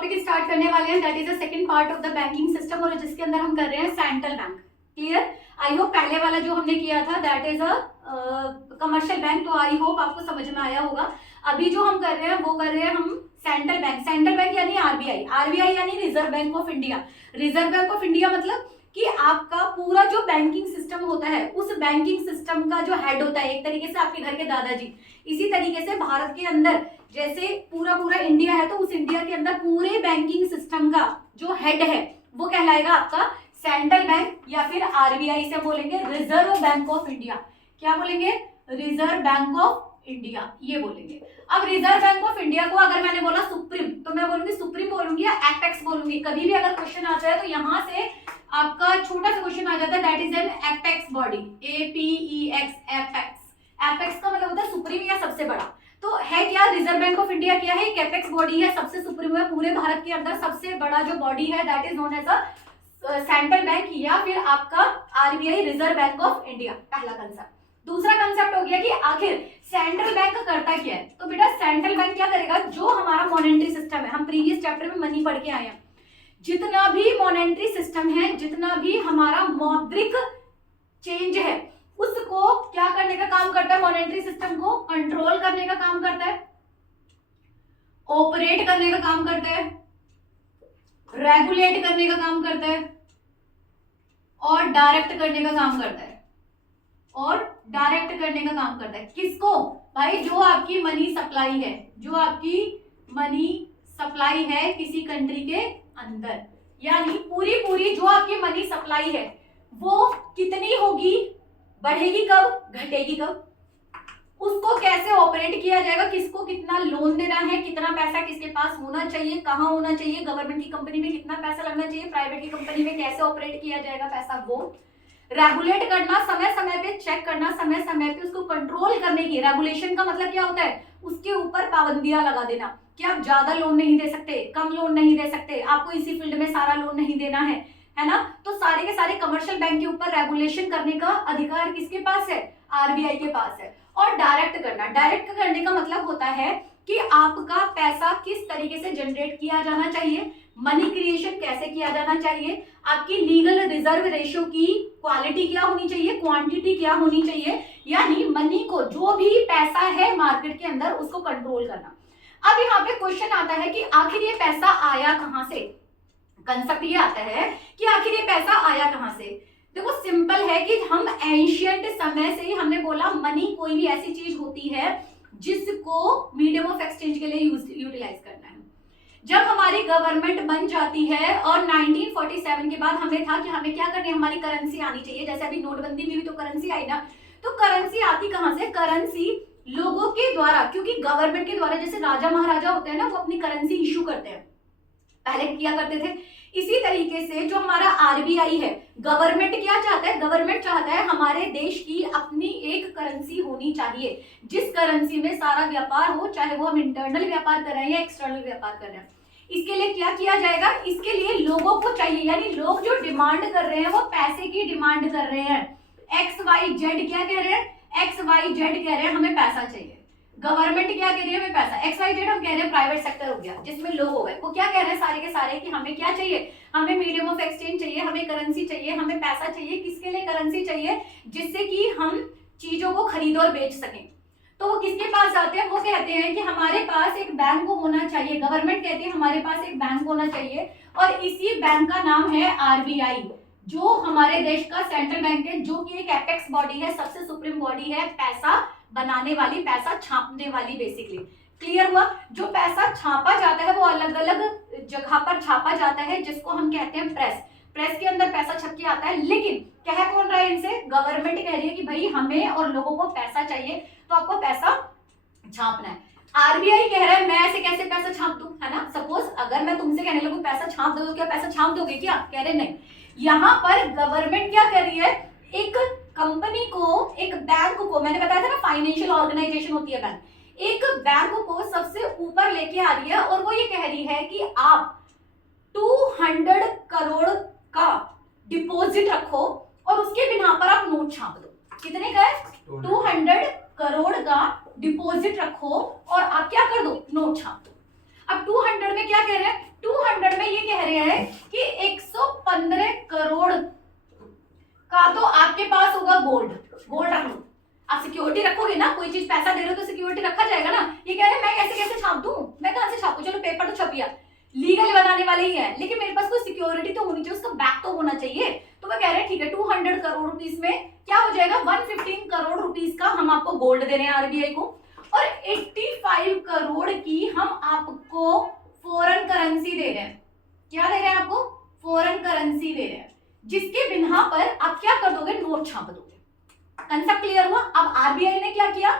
Topic start करने वाले हैं, that is the second part of the banking system, और जिसके अंदर हम कर रहे हैं central bank. Clear? I hope पहले वाला जो हमने किया था that is a commercial bank, तो आई होप आपको समझ में आया होगा। अभी जो हम कर रहे हैं वो कर रहे हैं हम सेंट्रल बैंक। सेंट्रल बैंक यानी आरबीआई, आरबीआई यानी reserve bank of India. Reserve bank of India मतलब कि आपका पूरा जो बैंकिंग सिस्टम होता है उस बैंकिंग सिस्टम का जो हेड होता है, एक तरीके से आपके घर के दादाजी, इसी तरीके से भारत के अंदर जैसे पूरा पूरा इंडिया है तो उस इंडिया के अंदर पूरे बैंकिंग सिस्टम का जो हेड है वो कहलाएगा आपका सेंट्रल बैंक, या फिर आरबीआई से बोलेंगे रिजर्व बैंक ऑफ इंडिया। क्या बोलेंगे? रिजर्व बैंक ऑफ इंडिया, ये बोलेंगे। अब रिजर्व बैंक ऑफ इंडिया को अगर मैंने बोला सुप्रीम, तो मैं बोलूंगी सुप्रीम बोलूंगी या एपेक्स बोलूंगी। कभी भी अगर क्वेश्चन आता है तो यहाँ से आपका छोटा सा क्वेश्चन आ जाता है, that is an apex body, A P E X, apex. Apex का मतलब होता है सुप्रीम या सबसे बड़ा। तो है क्या? रिजर्व बैंक ऑफ इंडिया क्या है? एक एपेक्स बॉडी है, सबसे सुप्रीम है, पूरे भारत के अंदर सबसे बड़ा जो बॉडी है that is known as a central bank, या फिर आपका RBI, reserve bank of India. पहला कंसेप्ट। दूसरा कंसेप्ट हो गया कि आखिर सेंट्रल बैंक करता क्या है। तो बेटा सेंट्रल बैंक क्या करेगा? जो हमारा मॉनेटरी सिस्टम है, हम प्रीवियस चैप्टर में मनी पढ़ के आए हैं, जितना भी मॉनेटरी सिस्टम है, जितना भी हमारा मौद्रिक चेंज है, उसको क्या करने का काम करता है? मॉनेटरी सिस्टम को कंट्रोल करने का काम करता है, ऑपरेट करने का काम करता है, रेगुलेट करने का काम करता है, और डायरेक्ट करने का काम करता है, और डायरेक्ट करने का काम करता है। किसको? भाई जो आपकी मनी सप्लाई है, जो आपकी मनी सप्लाई है किसी कंट्री के अंदर, यानी पूरी पूरी जो आपकी मनी सप्लाई है वो कितनी होगी, बढ़ेगी कब, घटेगी कब, उसको कैसे ऑपरेट किया जाएगा, किसको कितना लोन देना है, कितना पैसा किसके पास होना चाहिए, कहाँ होना चाहिए, गवर्नमेंट की कंपनी में कितना पैसा लगना चाहिए, प्राइवेट की कंपनी में कैसे ऑपरेट किया जाएगा पैसा, वो रेगुलेट करना, समय समय पे चेक करना, समय समय पे उसको कंट्रोल करने की। रेगुलेशन का मतलब क्या होता है? उसके ऊपर पाबंदियां लगा देना कि आप ज्यादा लोन नहीं दे सकते, कम लोन नहीं दे सकते, आपको इसी फील्ड में सारा लोन नहीं देना है ना। तो सारे के सारे कमर्शियल बैंक के ऊपर रेगुलेशन करने का अधिकार किसके पास है? आरबीआई के पास है। और डायरेक्ट करना, डायरेक्ट करने का मतलब होता है कि आपका पैसा किस तरीके से जनरेट किया जाना चाहिए, मनी क्रिएशन कैसे किया जाना चाहिए, आपकी लीगल रिजर्व रेशियो की क्वालिटी क्या होनी चाहिए, क्वांटिटी क्या होनी चाहिए, यानी मनी को, जो भी पैसा है मार्केट के अंदर, उसको कंट्रोल करना। अब यहाँ पे क्वेश्चन आता है कि आखिर ये पैसा आया कहां से। कंसेप्ट ये आता है कि आखिर ये पैसा आया कहां से। देखो सिंपल है कि हम एंशियंट समय से ही हमने बोला मनी कोई भी ऐसी चीज होती है जिसको मीडियम ऑफ एक्सचेंज के लिए यूटिलाइज करना है। जब हमारी गवर्नमेंट बन जाती है और 1947 के बाद हमें था कि हमें क्या करनी है, हमारी करेंसी आनी चाहिए। जैसे अभी नोटबंदी में भी तो करेंसी आई ना, तो करेंसी आती कहां से? करेंसी लोगों के द्वारा, क्योंकि गवर्नमेंट के द्वारा, जैसे राजा महाराजा होते हैं ना, वो अपनी करेंसी इश्यू करते हैं, पहले किया करते थे। इसी तरीके से जो हमारा आरबीआई है, गवर्नमेंट क्या चाहता है? गवर्नमेंट चाहता है हमारे देश की अपनी एक करेंसी होनी चाहिए, जिस करेंसी में सारा व्यापार हो, चाहे वो हम इंटरनल व्यापार कर रहे हैं या एक्सटर्नल व्यापार कर रहे हैं। इसके लिए क्या किया जाएगा? इसके लिए लोगों को चाहिए, यानी लोग जो डिमांड कर रहे हैं वो पैसे की डिमांड कर रहे हैं। एक्स वाई जेड क्या कह रहे हैं? एक्स वाई जेड कह रहे हैं हमें पैसा चाहिए। गवर्नमेंट क्या कह रही है? हमें पैसा। एक्स वाई जेड हम कह रहे हैं प्राइवेट सेक्टर हो गया, जिसमें लोग हो गए, वो क्या कह रहे हैं सारे के सारे कि हमें क्या चाहिए? हमें मीडियम ऑफ एक्सचेंज चाहिए, हमें करेंसी चाहिए, हमें पैसा चाहिए। किसके लिए करेंसी चाहिए? जिससे कि हम चीजों को खरीद और बेच सकें। तो वो किसके पास जाते हैं? वो कहते हैं कि हमारे पास एक बैंक होना चाहिए। गवर्नमेंट कहती है हमारे पास एक बैंक होना चाहिए, और इसी बैंक का नाम है आरबीआई, जो हमारे देश का सेंट्रल बैंक है, जो कि एक एपेक्स बॉडी है, सबसे सुप्रीम बॉडी है, पैसा बनाने वाली, पैसा छापने वाली बेसिकली। क्लियर हुआ? जो पैसा छापा जाता है वो अलग अलग जगह पर छापा जाता है, जिसको हम कहते हैं प्रेस। प्रेस के अंदर पैसा छप के आता है, लेकिन कह कौन रहा है इनसे? गवर्नमेंट कह रही है कि भाई हमें और लोगों को पैसा चाहिए, तो आपको पैसा छापना है। आरबीआई कह रहा है मैं ऐसे कैसे पैसा छाप दूं, है ना। सपोज अगर मैं तुमसे कहने लगूं पैसा छाप दो, तो क्या पैसा छाप दोगे क्या? कह रहे नहीं। यहाँ पर गवर्नमेंट क्या कर रही है? एक कंपनी को, एक बैंक को, मैंने बताया था ना फाइनेंशियल ऑर्गेनाइजेशन होती है बैंक, एक बैंक को सबसे ऊपर लेके आ रही है, और वो ये कह रही है कि आप 200 करोड़ का डिपॉजिट रखो और उसके बिना पर आप नोट छाप दो। कितने का है? 200 करोड़ का डिपॉजिट रखो और आप क्या कर दो? नोट छाप दो। अब 200 में क्या कह रहे हैं? 200 में ये कह रहे हैं कि 115 करोड़ का तो आपके पास होगा गोल्ड। गोल्ड रख लो, आप सिक्योरिटी रखोगे ना, कोई चीज पैसा दे रहे हो तो सिक्योरिटी रखा जाएगा ना। ये कह रहे हैं मैं कैसे कैसे छाप दूं, मैं कहां से छापूं, चलो पेपर तो छप गया, लीगल बनाने वाले ही है, लेकिन मेरे पास कोई सिक्योरिटी तो होनी चाहिए, उसका बैक तो होना चाहिए। तो वो कह रहे हैं ठीक है 200 करोड़ रुपीस में क्या हो जाएगा, 115 करोड़ रुपीस का हम आपको गोल्ड दे रहे हैं आरबीआई को, और 85 करोड़ की हम आपको फॉरेन करेंसी दे रहे हैं। क्या दे रहे हैं आपको, फॉरेन करेंसी दे रहे हैं, जिसके बिना पर आप क्या कर दोगे, नोट छाप दोगे। कंसेप्ट क्लियर हुआ। अब आरबीआई ने क्या किया,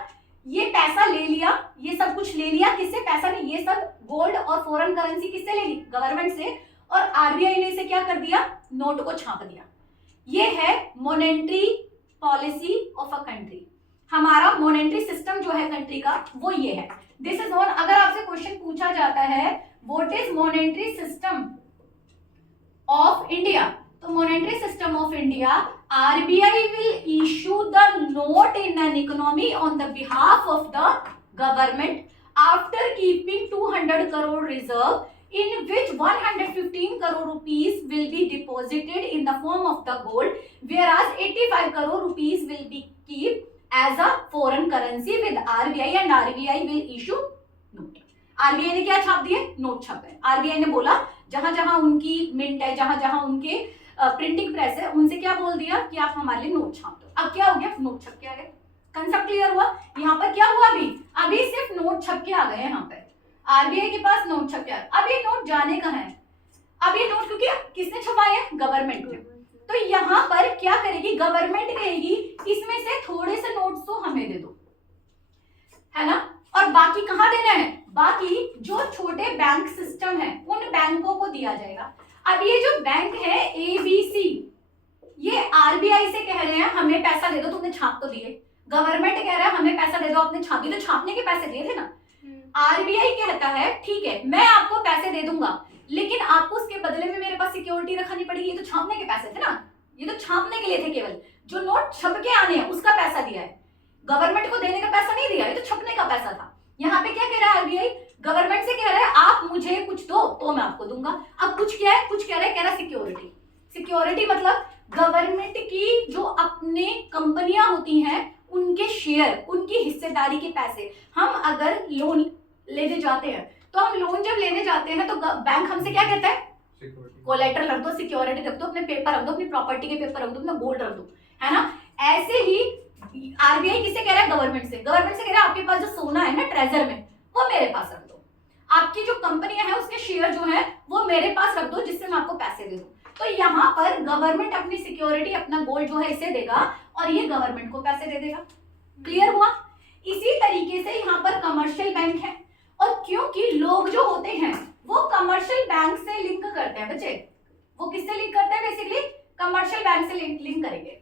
ये पैसा ले लिया, ये सब कुछ ले लिया, किससे, पैसा नहीं, ये सब गोल्ड और फॉरेन करेंसी किससे ले ली, गवर्नमेंट से, और आरबीआई ने इसे क्या कर दिया, नोट को छाप दिया। ये है monetary policy of a country. हमारा मॉनेटरी सिस्टम जो है कंट्री का वो ये है। दिस इज नॉन, अगर आपसे क्वेश्चन पूछा जाता है what is monetary system of India, तो monetary system of India, RBI will issue the note in an economy on the behalf of the government after keeping 200 crore reserve in which 115 crore rupees will be deposited in the form of the gold, whereas 85 crore rupees will be kept as a foreign currency with RBI and RBI will issue note. RBI ने क्या छाप दिए, note छापे। RBI ने बोला जहां जहां उनकी मिंट है, जहां जहां उनके प्रिंटिंग प्रेस है, उनसे क्या बोल दिया कि आप हमारे लिए नोट छाप दो। अब क्या हो गया, नोट छप के आ गए। कंसेप्ट क्लियर हुआ। यहाँ पर क्या हुआ, अभी सिर्फ नोट छप के आ गए। यहाँ पे आरबीआई के पास नोट छप गया। अब ये नोट जाने का है, अब ये नोट क्योंकि किसने छपाए हैं, गवर्नमेंट ने, तो यहाँ पर क्या करेगी गवर्नमेंट, कहेगी इसमें से थोड़े से नोट्स तो हमें दे दो, है ना, और बाकी कहाँ देना है, बाकी जो छोटे बैंक सिस्टम है उन बैंकों को दिया जाएगा। अब ये जो बैंक है एबीसी, ये आरबीआई से कह रहे हैं हमें पैसा दे दो, तुमने छाप तो दिए, गवर्नमेंट कह रहा है हमें पैसा दे दो, आपने छाप दिए, तो छापने के पैसे दिए थे ना। आरबीआई कहता है ठीक है मैं आपको पैसे दे दूंगा, लेकिन आपको उसके बदले में मेरे पास सिक्योरिटी रखनी पड़ेगी। ये तो छापने के पैसे थे ना, ये तो छापने के लिए थे, केवल जो नोट छप के आने हैं उसका पैसा दिया है, गवर्नमेंट को देने का पैसा नहीं दिया, ये तो छपने का पैसा था। यहाँ पे क्या कह रहा है आरबीआई, गवर्नमेंट से कह रहा है आप मुझे कुछ दो तो मैं आपको दूंगा। अब कुछ क्या है, कुछ कह रहा है सिक्योरिटी। सिक्योरिटी मतलब गवर्नमेंट की जो अपने कंपनियां होती हैं उनके शेयर, उनकी हिस्सेदारी के पैसे, हम अगर लोन लेने जाते हैं, तो हम लोन जब लेने जाते हैं तो बैंक हमसे क्या कहता है, कोलेटरल रख दो, सिक्योरिटी रख दो, अपने पेपर रख दो, अपनी प्रॉपर्टी के पेपर रख दो, अपना गोल्ड रख दो, है ना। ऐसे ही आरबीआई किससे कह रहा है, गवर्नमेंट से कह रहा है आपके पास जो सोना है ना ट्रेजर में, वो मेरे पास रख दो, आपकी जो कंपनियां हैं उसके शेयर जो है वो मेरे पास रख दो, जिससे मैं आपको पैसे दे दूं। तो यहाँ पर गवर्नमेंट अपनी सिक्योरिटी, अपना गोल्ड जो है इसे देगा और ये गवर्नमेंट को पैसे दे देगा। क्लियर हुआ। इसी तरीके से यहाँ पर कमर्शियल बैंक है, और क्योंकि लोग जो होते हैं वो कमर्शियल बैंक से लिंक करते हैं बच्चे, वो किससे लिंक करते हैं, बेसिकली कमर्शियल बैंक से लिंक करेंगे।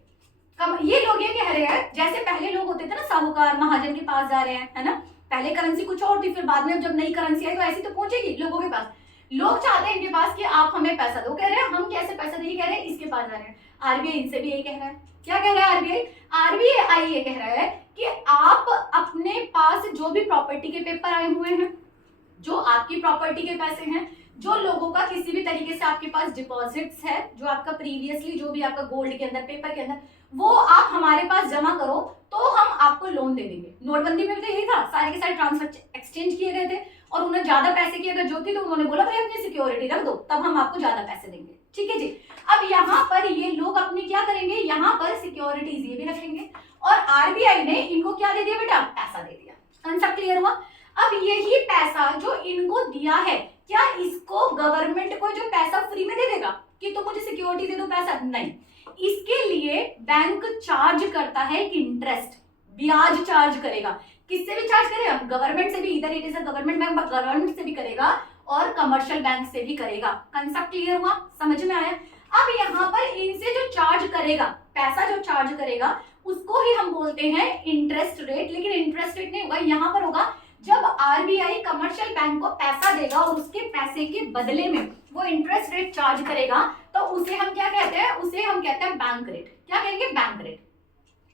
ये लोग ये कह रहे हैं, जैसे पहले लोग होते थे ना साहूकार महाजन के पास जा रहे हैं, है ना, पहले करेंसी कुछ और थी, फिर बाद में जब नई करेंसी आई तो ऐसी तो पहुंचेगी लोगों के पास। लोग चाहते हैं इनके पास कि आप हमें पैसा दो, कह रहे हैं हम कैसे पैसा देंगे, कह रहे हैं इसके पास जा रहे हैं। आरबीआई इनसे भी यही कह रहा है। क्या कह रहा है आरबीआई, आरबीआई ये कह रहा है कि आप अपने पास जो भी प्रॉपर्टी के पेपर आए हुए हैं, जो आपकी प्रॉपर्टी के पैसे हैं, जो लोगों का किसी भी तरीके से आपके पास डिपॉजिट्स है, जो आपका प्रीवियसली जो भी आपका गोल्ड के अंदर, पेपर के अंदर, वो आप हमारे पास जमा करो तो हम आपको लोन दे देंगे। नोटबंदी में भी तो यही था, सारे के सारे ट्रांसफर एक्सचेंज किए गए थे और उन्हें ज्यादा पैसे की अगर जो थी तो उन्होंने बोला भाई अपनी सिक्योरिटी रख दो, तब हम आपको ज्यादा पैसे देंगे। ठीक है जी। अब यहाँ पर ये लोग अपनी क्या करेंगे, यहाँ पर सिक्योरिटीज ये भी रखेंगे, और आरबीआई ने इनको क्या दे दिया बेटा, पैसा दे दिया। कंसेप्ट क्लियर हुआ। अब यही पैसा जो इनको दिया है, क्या इसको गवर्नमेंट को जो पैसा फ्री में दे देगा कि तुम मुझे सिक्योरिटी दे दो पैसा, नहीं, इसके लिए बैंक चार्ज करता है एक इंटरेस्ट, ब्याज चार्ज करेगा। किससे भी चार्ज करेगा, गवर्नमेंट से भी, इधर it is a government bank, government से भी करेगा और कमर्शियल बैंक से भी करेगा। कंसेप्ट क्लियर हुआ, समझ में आया। अब यहाँ पर इनसे जो चार्ज करेगा, पैसा जो चार्ज करेगा उसको ही हम बोलते हैं इंटरेस्ट रेट, लेकिन इंटरेस्ट रेट नहीं होगा, यहाँ पर होगा जब आरबीआई कमर्शियल बैंक को पैसा देगा और उसके पैसे के बदले में वो इंटरेस्ट रेट चार्ज करेगा, तो उसे हम क्या कहते हैं, उसे हम कहते हैं बैंक रेट। क्या कहेंगे, बैंक रेट।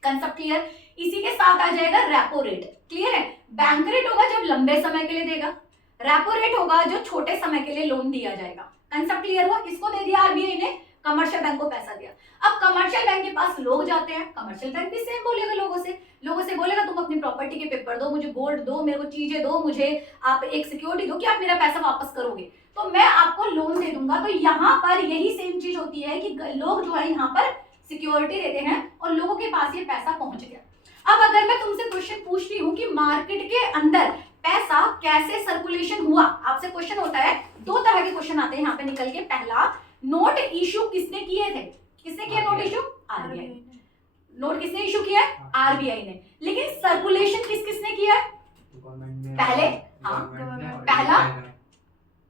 Concept clear. इसी के साथ आ जाएगा रेपो रेट। क्लियर है। बैंक रेट होगा जब लंबे समय के लिए देगा, रेपो रेट होगा जो छोटे समय के लिए लोन दिया जाएगा। कंसेप्ट क्लियर हुआ? किसको दे दिया आरबीआई ने? कमर्शियल बैंक को पैसा दिया। अब कमर्शियल बैंक के पास लोग जाते हैं, कमर्शियल बैंक भी सेम बोलेगा लोगों से बोलेगा तुम अपनी प्रॉपर्टी के पेपर दो, मुझे गोल्ड दो, मेरे को चीजें दो, मुझे आप एक सिक्योरिटी दो कि आप मेरा पैसा वापस करोगे तो मैं आपको लोन दे दूंगा। तो यहाँ पर यही सेम चीज होती है कि लोग जो है यहाँ पर सिक्योरिटी देते हैं और लोगों के पास ये पैसा पहुंच गया। अब अगर मैं तुमसे क्वेश्चन पूछ रही हूँ कि मार्केट के अंदर पैसा कैसे सर्कुलेशन हुआ, आपसे क्वेश्चन होता है, दो तरह के क्वेश्चन आते हैं यहाँ पे निकल के। पहला, नोट इशू किसने किए थे? किसने किया नोट इशू? आरबीआई। नोट किसने इशू किया? आरबीआई ने। लेकिन सर्कुलेशन किसने किया? पहले पहला,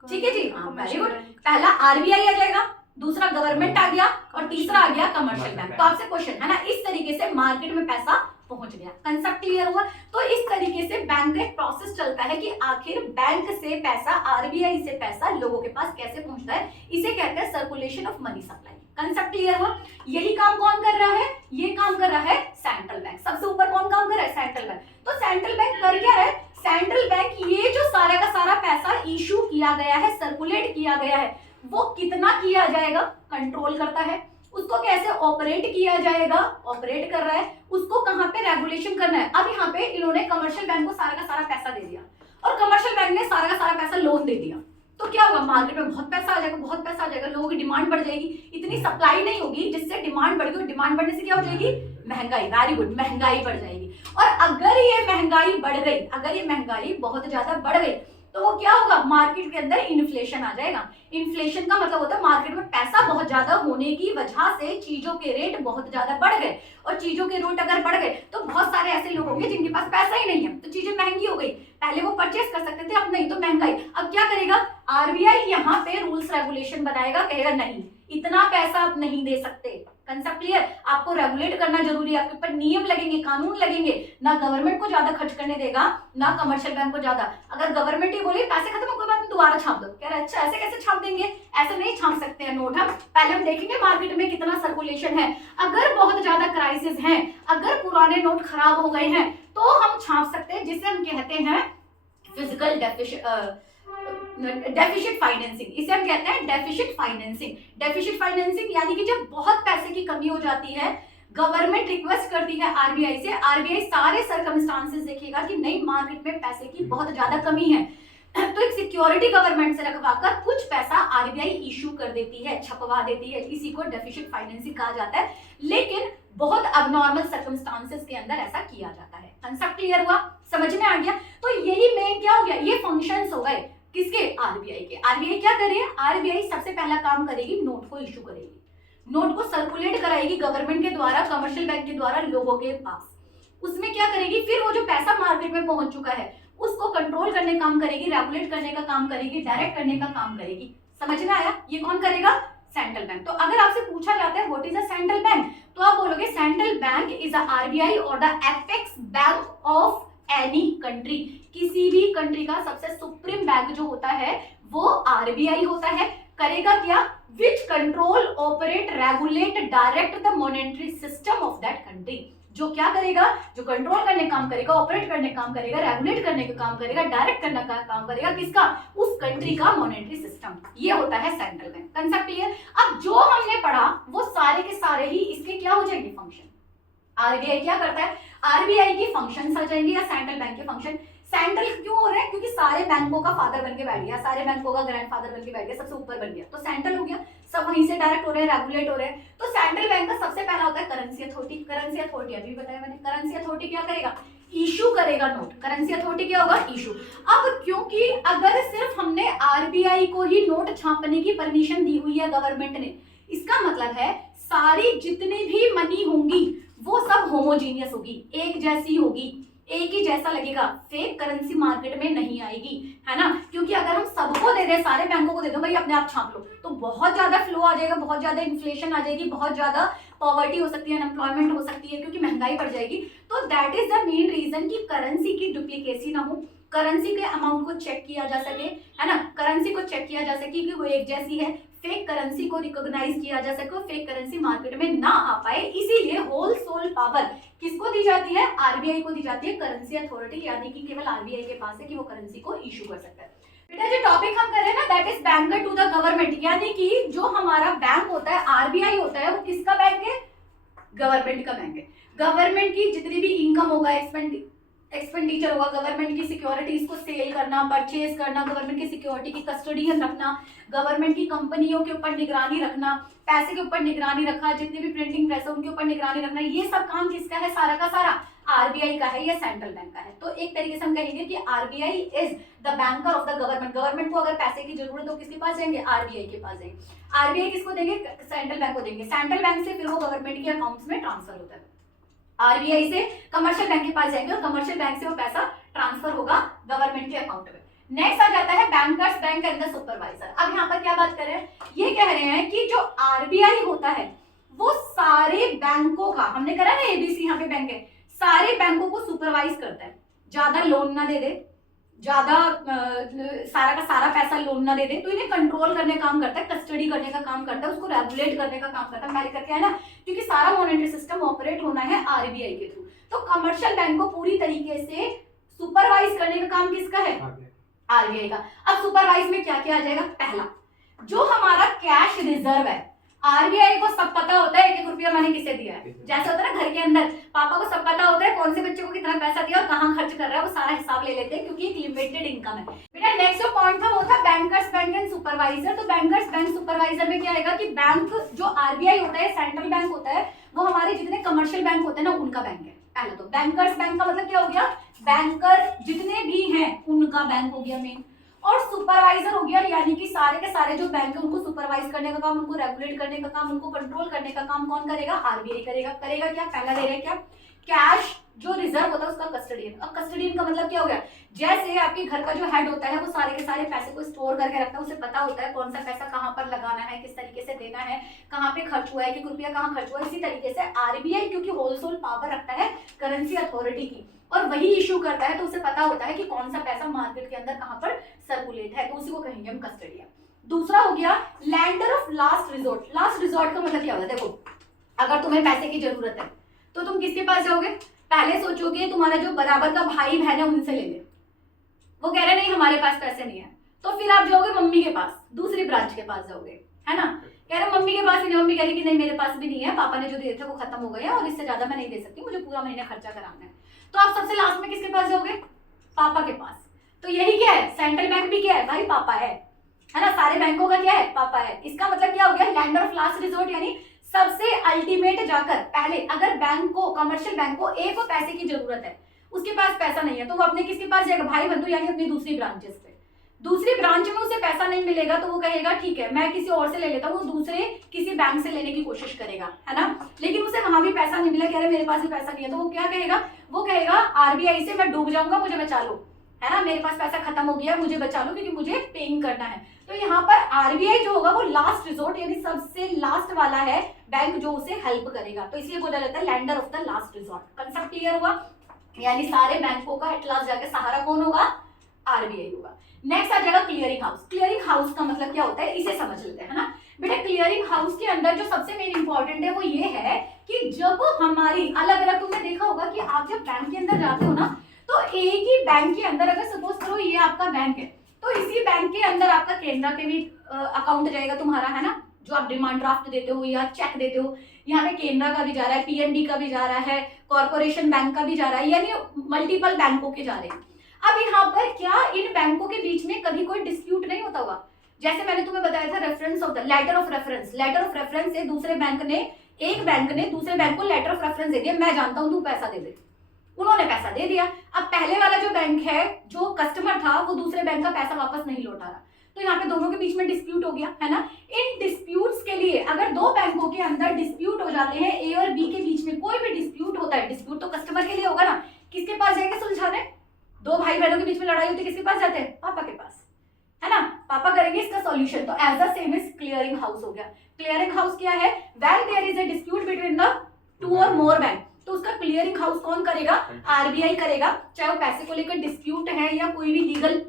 ठीक है जी, हाँ वेरी गुड। पहला आरबीआई आ जाएगा, दूसरा गवर्नमेंट आ गया और तीसरा आ गया कमर्शियल बैंक। तो आपसे क्वेश्चन है ना, इस तरीके से मार्केट में पैसा पहुंच गया। कंसेप्ट क्लियर हुआ? तो इस तरीके से बैंक का एक प्रोसेस चलता है कि आखिर बैंक से पैसा, आरबीआई से पैसा लोगों के पास कैसे पहुंचता है। इसे कहते हैं circulation of money supply. Concept clear हुआ? यही काम कौन कर रहा है? ये काम कर रहा है सेंट्रल बैंक। सबसे ऊपर कौन काम कर रहा है? Central bank. तो सेंट्रल बैंक कर क्या रहा है? सेंट्रल बैंक ये जो सारा का सारा पैसा इशू किया गया है, सर्कुलेट किया गया है, वो कितना किया जाएगा कंट्रोल करता है। उसको कैसे ऑपरेट किया जाएगा, ऑपरेट कर रहा है। उसको कहां पे रेगुलेशन करना है। अब यहाँ पे इन्होंने कमर्शियल बैंक को सारा का सारा पैसा दे दिया और कमर्शियल बैंक ने सारा का सारा पैसा लोन दे दिया, तो क्या होगा? मार्केट में बहुत पैसा आ जाएगा, बहुत पैसा आ जाएगा, लोगों की डिमांड बढ़ जाएगी। इतनी सप्लाई नहीं होगी जिससे डिमांड बढ़ गई। डिमांड बढ़ने से क्या हो जाएगी? महंगाई। वेरी गुड, महंगाई बढ़ जाएगी। और अगर ये महंगाई बढ़ गई, अगर ये महंगाई बहुत ज्यादा बढ़ गई तो वो क्या होगा? मार्केट के अंदर इन्फ्लेशन आ जाएगा। इन्फ्लेशन का मतलब होता है मार्केट में पैसा बहुत ज्यादा होने की वजह से चीजों के रेट बहुत ज्यादा बढ़ गए, और चीजों के रेट अगर बढ़ गए तो बहुत सारे ऐसे लोग होंगे जिनके पास पैसा ही नहीं है, तो चीजें महंगी हो गई। पहले वो परचेस कर सकते थे, अब नहीं, तो महंगाई। अब क्या करेगा आरबीआई? यहाँ पे रूल्स रेगुलेशन बनाएगा, कहेगा नहीं, इतना पैसा आप नहीं दे सकते। Concept clear? आपको रेगुलेट करना जरूरी है, आपके ऊपर नियम लगेंगे, कानून लगेंगे। ना गवर्नमेंट को ज्यादा खर्च करने देगा, ना कमर्शियल बैंक को ज्यादा। अगर गवर्नमेंट ही बोले पैसे खत्म हो, कोई बात नहीं, दोबारा छाप दो, कह रहे अच्छा ऐसे कैसे छाप देंगे? ऐसे नहीं छाप सकते हैं नोट। हम पहले हम देखेंगे मार्केट में कितना सर्कुलेशन है। अगर बहुत ज्यादा क्राइसिस है, अगर पुराने नोट खराब हो गए हैं, तो हम छाप सकते हैं, जिसे हम कहते हैं फिजिकल डेफिशिट फाइनेंसिंग। इसे हम कहते हैं डेफिशिट फाइनेंसिंग। डेफिशिट फाइनेंसिंग यानी कि जब बहुत पैसे की कमी हो जाती है, गवर्नमेंट रिक्वेस्ट करती है आरबीआई से, आरबीआई सारे सर्कमस्टांसेस देखेगा कि नहीं मार्केट में पैसे की बहुत ज्यादा कमी है, तो एक सिक्योरिटी गवर्नमेंट से रखवाकर कुछ पैसा आरबीआई इशू कर देती है, छपवा देती है। इसी को डेफिशिट फाइनेंसिंग कहा जाता है। लेकिन बहुत अबनॉर्मल सर्कमस्टांसेस के अंदर ऐसा किया जाता है। कंसेप्ट क्लियर हुआ? समझ में आ गया? तो यही मेन क्या हो गया, ये फंक्शंस हो गए किसके? आरबीआई के। आरबीआई क्या कर रही है? आरबीआई सबसे पहला काम करेगी, नोट को इशू करेगी, नोट को सर्कुलेट कराएगी गवर्नमेंट के द्वारा, कमर्शियल बैंक के द्वारा लोगों के पास। उसमें क्या करेगी? फिर वो जो पैसा मार्केट में पहुंच चुका है उसको कंट्रोल करने का काम करेगी, रेगुलेट करने का काम करेगी, डायरेक्ट करने का काम करेगी। समझ में आया? ये कौन करेगा? Central bank. तो अगर आपसे पूछा जाता है what is a central bank, तो आप बोलोगे central bank is a RBI और the apex bank of any country. किसी भी कंट्री का सबसे सुप्रीम बैंक जो होता है वो आरबीआई होता है। करेगा क्या? Which control, operate, regulate, direct the monetary system of that country. जो क्या करेगा? जो कंट्रोल करने काम करेगा, ऑपरेट करने काम करेगा, रेगुलेट करने का काम करेगा, डायरेक्ट करने का काम करेगा, किसका? उस कंट्री का मॉनेटरी सिस्टम। ये होता है सेंट्रल बैंक। Concept clear? अब जो हमने पढ़ा वो सारे के सारे ही इसके क्या हो जाएंगे? फंक्शन। आरबीआई क्या करता है? आरबीआई की फंक्शंस आ जाएंगे या सेंट्रल बैंक के फंक्शन। सेंट्रल क्यों हो रहे हैं? क्योंकि सारे बैंकों का फादर बन के बैठ गया, सारे बैंकों का ग्रैंडफादर बन के बैठ गया, सबसे ऊपर बन गया, तो सेंट्रल हो गया। सब वहीं से डायरेक्ट हो रहे हैं, रेगुलेट हो रहे हैं। तो सेंट्रल बैंक का सबसे पहला होता है करेंसी अथॉरिटी। करेंसी अथॉरिटी अभी बताया मैंने। करेंसी अथॉरिटी क्या करेगा? इशू करेगा नोट। करेंसी अथॉरिटी क्या होगा? इशू। अब क्योंकि अगर सिर्फ हमने आरबीआई को ही नोट छापने की परमिशन दी हुई है गवर्नमेंट ने, इसका मतलब है सारी जितनी भी मनी होंगी वो सब होमोजीनियस होगी, एक जैसी होगी, एक ही जैसा लगेगा। फेक करेंसी मार्केट में नहीं आएगी, है ना? क्योंकि अगर हम सबको दे दें, सारे बैंकों को दे दो भाई अपने आप छाप लो, तो बहुत ज्यादा फ्लो आ जाएगा, बहुत ज्यादा इन्फ्लेशन आ जाएगी, बहुत ज्यादा पॉवर्टी हो सकती है, अनएम्प्लॉयमेंट हो सकती है, क्योंकि महंगाई बढ़ जाएगी। तो that is the main reason कि करेंसी की डुप्लीकेसी ना हो, करेंसी के अमाउंट को चेक किया जा सके, है ना? करेंसी को चेक किया जा सके कि वो एक जैसी है, फेक करेंसी को रिकॉग्नाइज किया जा सके, फेक करेंसी मार्केट में ना आ पाए। इसीलिए होल सोल पावर किसको दी जाती है? आरबीआई को दी जाती है। करेंसी अथॉरिटी यानी कि केवल आरबीआई के पास है कि वो करेंसी को इशू कर सकता है। बेटा जो टॉपिक हम कर रहे हैं ना that is banker to the government, यानी कि जो हमारा बैंक होता है आरबीआई होता है वो किसका बैंक है? गवर्नमेंट का बैंक है। गवर्नमेंट की जितनी भी इनकम होगा, एक्सपेंडिचर होगा, गवर्नमेंट की सिक्योरिटीज को सेल करना, परचेज करना, गवर्नमेंट की सिक्योरिटी की कस्टडियन रखना, गवर्नमेंट की कंपनियों के ऊपर निगरानी रखना, पैसे के ऊपर निगरानी रखना, जितने भी प्रिंटिंग प्रेस है उनके ऊपर निगरानी रखना, ये सब काम किसका है? सारा का सारा आरबीआई का है या सेंट्रल बैंक का है। तो एक तरीके से हम कहेंगे कि RBI is the banker of the government. Government को अगर पैसे की जरूरत हो किसके पास जाएंगे? आरबीआई के पास जाएंगे। आरबीआई किसको देंगे? सेंट्रल बैंक को देंगे। सेंट्रल बैंक से फिर वो गवर्नमेंट के अकाउंट्स में ट्रांसफर होता है। आरबीआई से कमर्शियल बैंक के पास जाएंगे और कमर्शियल बैंक से वो पैसा ट्रांसफर होगा गवर्नमेंट के अकाउंट में। नेक्स्ट आ जाता है bankers bank and the supervisor. अब यहाँ पर क्या बात कर रहे हैं? ये कह रहे हैं कि जो आरबीआई होता है वो सारे बैंकों का, हमने करा ना एबीसी यहाँ पे बैंक है, सारे बैंकों को सुपरवाइज करता है। ज्यादा लोन ना दे दे, ज्यादा सारा का सारा पैसा लोन ना दे दे, तो इन्हें कंट्रोल करने का काम करता है, कस्टडी करने का काम करता है, उसको रेगुलेट करने का काम करता है। मैंने करके है ना, क्योंकि सारा मॉनेटरी सिस्टम ऑपरेट होना है आरबीआई के थ्रू। तो कमर्शियल बैंक को पूरी तरीके से सुपरवाइज करने का काम किसका है? आरबीआई का। अब सुपरवाइज में क्या क्या आ जाएगा? पहला, जो हमारा कैश रिजर्व है, आरबीआई को सब पता होता है एक एक रुपया मैंने किसे दिया है। जैसे होता है ना घर के अंदर पापा को सब पता होता है कौन से बच्चे को कितना पैसा दिया और कहाँ खर्च कर रहा है, वो सारा हिसाब ले लेते हैं क्योंकि एक लिमिटेड इनकम है। बेटा नेक्स्ट जो पॉइंट था वो था बैंकर्स बैंक एंड सुपरवाइजर। तो बैंकर्स बैंक सुपरवाइजर में क्या आएगा कि बैंक जो आरबीआई होता है, सेंट्रल बैंक होता है, वो हमारे जितने कमर्शियल बैंक होते हैं ना उनका बैंक है। पहले तो बैंकर्स बैंक का मतलब क्या हो गया? बैंकर जितने भी हैं उनका बैंक हो गया मेन। और सुपरवाइजर हो गया यानी कि सारे के सारे जो बैंक है उनको सुपरवाइज करने का काम, उनको रेगुलेट करने का काम, उनको कंट्रोल करने का काम कौन करेगा? आरबीआई करेगा। करेगा क्या? पहला दे रहे क्या? कैश जो रिजर्व होता है उसका कस्टडियन। अब कस्टडियन का मतलब क्या हो गया? जैसे आपके घर का जो हेड होता है वो सारे के सारे पैसे को स्टोर करके रखता है, उसे पता होता है कौन सा पैसा कहाँ पर लगाना है, किस तरीके से देना है, कहाँ पे खर्च हुआ है, कि रुपया कहाँ खर्च हुआ है। इसी तरीके से आरबीआई क्योंकि होलसेल पावर रखता है करेंसी अथॉरिटी की और वही इशू करता है, तो उसे पता होता है कि कौन सा पैसा मार्केट के अंदर कहाँ पर सर्कुलेट है, तो उसी को कहेंगे हम कस्टडियन। दूसरा हो गया lender of last resort. Last resort का मतलब क्या होता है? देखो, अगर तुम्हें पैसे की जरूरत है तो तुम किसके पास जाओगे? पहले सोचोगे तुम्हारा जो बराबर का भाई बहन है उनसे ले ले, वो कह रहे नहीं हमारे पास पैसे नहीं है, तो फिर आप जाओगे मम्मी के पास, दूसरी ब्रांच के पास जाओगे, है ना। कह रहे मम्मी के पास ही नहीं, मम्मी कह रही कि नहीं मेरे पास भी नहीं है, पापा ने जो दिए थे वो खत्म हो गए हैं और इससे ज्यादा मैं नहीं दे सकती, मुझे पूरा महीना खर्चा कराना है। तो आप सबसे लास्ट में किसके पास जाओगे? पापा के पास। तो यही क्या है? सेंट्रल बैंक भी क्या है भाई? पापा है ना। सारे बैंकों का क्या है? पापा है। इसका मतलब क्या हो गया? लैंडर ऑफ लास्ट रिजोर्ट, यानी सबसे अल्टीमेट जाकर पहले अगर बैंक को, कमर्शियल बैंक को एक को पैसे की जरूरत है, उसके पास पैसा नहीं है, तो वो अपने किसके पास जाएगा? भाई बंधु यानी अपनी दूसरी ब्रांचेस पे। दूसरी ब्रांच में उसे पैसा नहीं मिलेगा तो वो कहेगा ठीक है मैं किसी और से ले लेता हूँ, वो दूसरे किसी बैंक से लेने की कोशिश करेगा, है ना। लेकिन उसे वहां भी पैसा नहीं मिला, कह रहे मेरे पास भी पैसा नहीं है, तो वो क्या कहेगा? वो कहेगा आरबीआई से मैं डूब जाऊंगा, मुझे बचा लो, है ना, मेरे पास पैसा खत्म हो गया, मुझे बचा लो क्योंकि मुझे पेइंग करना है। तो यहाँ पर आरबीआई जो होगा वो लास्ट रिजोर्ट यानी सबसे लास्ट वाला है बैंक जो उसे हेल्प करेगा, तो इसलिए बोला जाता है lender of the last resort. Concept clear हुआ? यानी सारे बैंकों का एट लास्ट जाके सहारा कौन होगा? आरबीआई होगा। नेक्स्ट आ जाएगा क्लियरिंग हाउस। क्लियरिंग हाउस का मतलब क्या होता है इसे समझ लेते हैं, है ना। बेटा क्लियरिंग हाउस के अंदर जो सबसे मेन इंपॉर्टेंट है वो ये है कि जब हमारी अलग अलग, तुमने देखा होगा कि आप जब बैंक के अंदर जाते हो ना, तो एक ही बैंक के अंदर अगर सपोज करो ये आपका बैंक है, तो इसी बैंक के अंदर आपका केनरा के भी अकाउंट जाएगा तुम्हारा, है ना, जो आप डिमांड ड्राफ्ट देते हो या चेक देते हो, यहाँ पे केनरा का भी जा रहा है, पीएनबी का भी जा रहा है, कॉर्पोरेशन बैंक का भी जा रहा है, यानी मल्टीपल बैंकों के जा रहे हैं। अब यहाँ पर क्या इन बैंकों के बीच में कभी कोई डिस्प्यूट नहीं होता हुआ? जैसे मैंने तुम्हें बताया था reference of the letter of reference. Letter of reference से दूसरे बैंक ने, एक बैंक ने दूसरे बैंक को लेटर ऑफ रेफरेंस दे दिया, मैं जानता हूं तू पैसा दे दे, उन्होंने पैसा दे दिया। अब पहले वाला जो बैंक है, जो कस्टमर था, वो दूसरे बैंक का पैसा वापस नहीं लौटा रहा, तो यहाँ पे दोनों के बीच में डिस्प्यूट हो गया, है ना। इन डिस्प्यूट्स के लिए अगर दो बैंकों के अंदर डिस्प्यूट हो जाते हैं, ए और बी के बीच में कोई भी डिस्प्यूट होता है, डिस्प्यूट तो कस्टमर के लिए होगा ना, किसके पास जाएंगे सुलझाने? दो भाई बहनों के बीच में लड़ाई होती है, किसके पास जाते हैं? पापा के पास, है ना। पापा करेंगे इसका सॉल्यूशन। तो as the same is clearing house हो गया। क्लियरिंग हाउस क्या है? When there is a dispute between the two और मोर बैंक, तो उसका क्लियरिंग हाउस कौन करेगा? आरबीआई करेगा। चाहे वो पैसे को लेकर डिस्प्यूट है या कोई भी लीगल